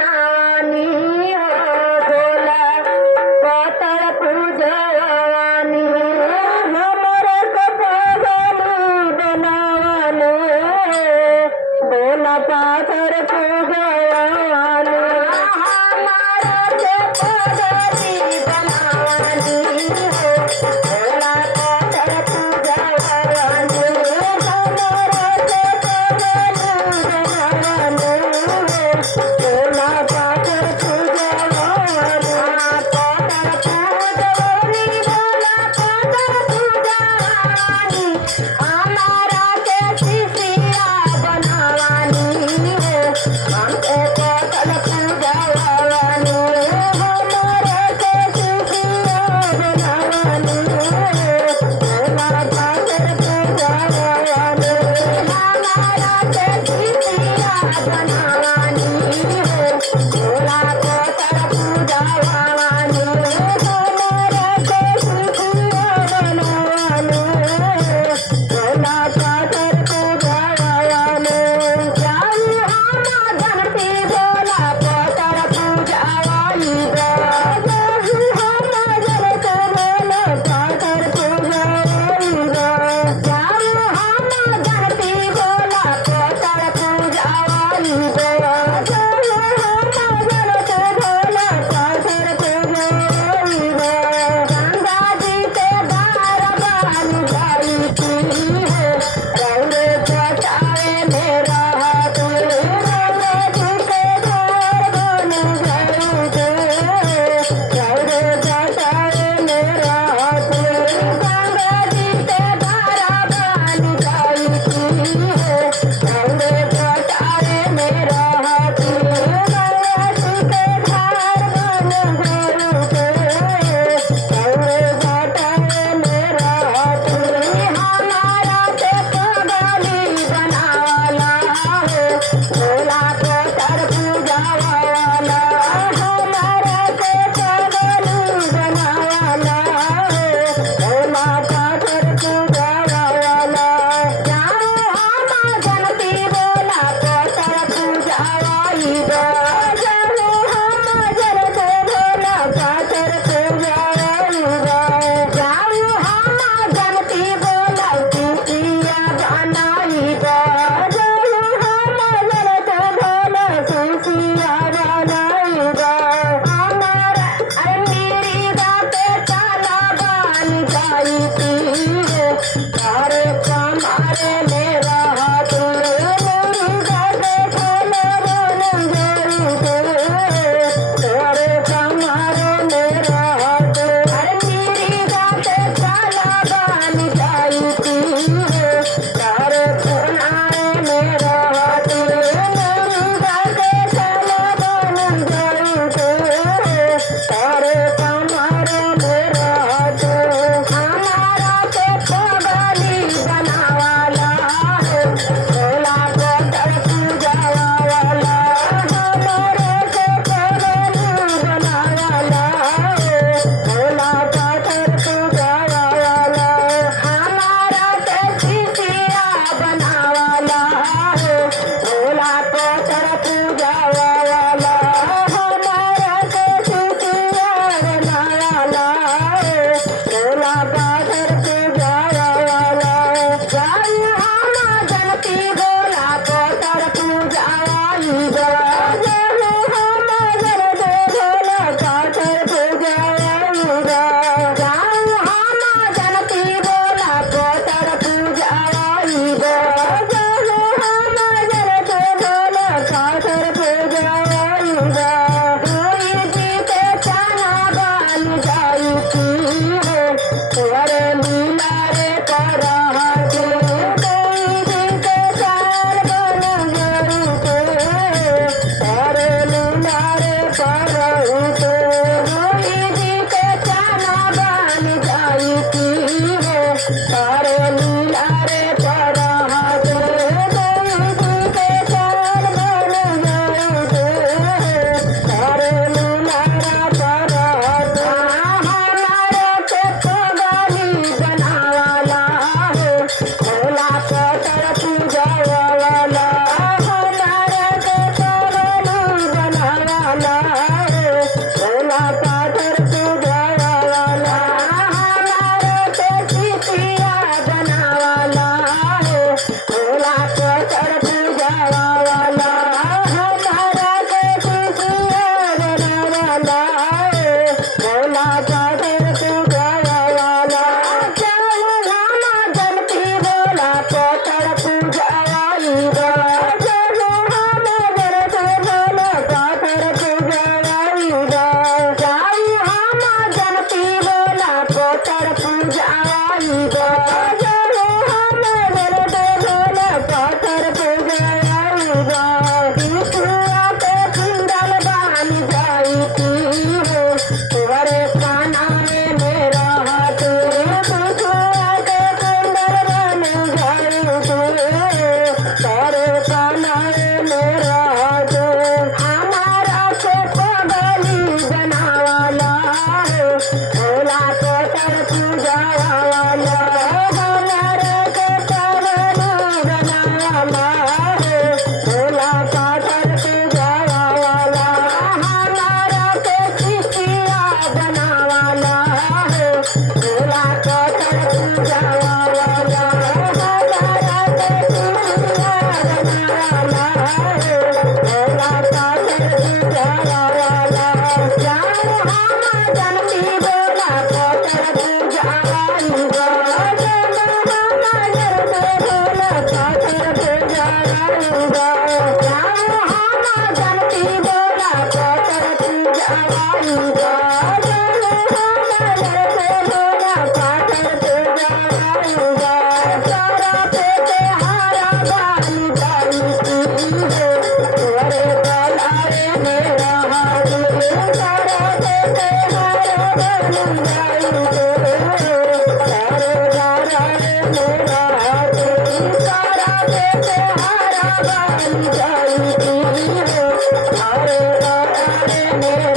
நானே ¡Ah! अरे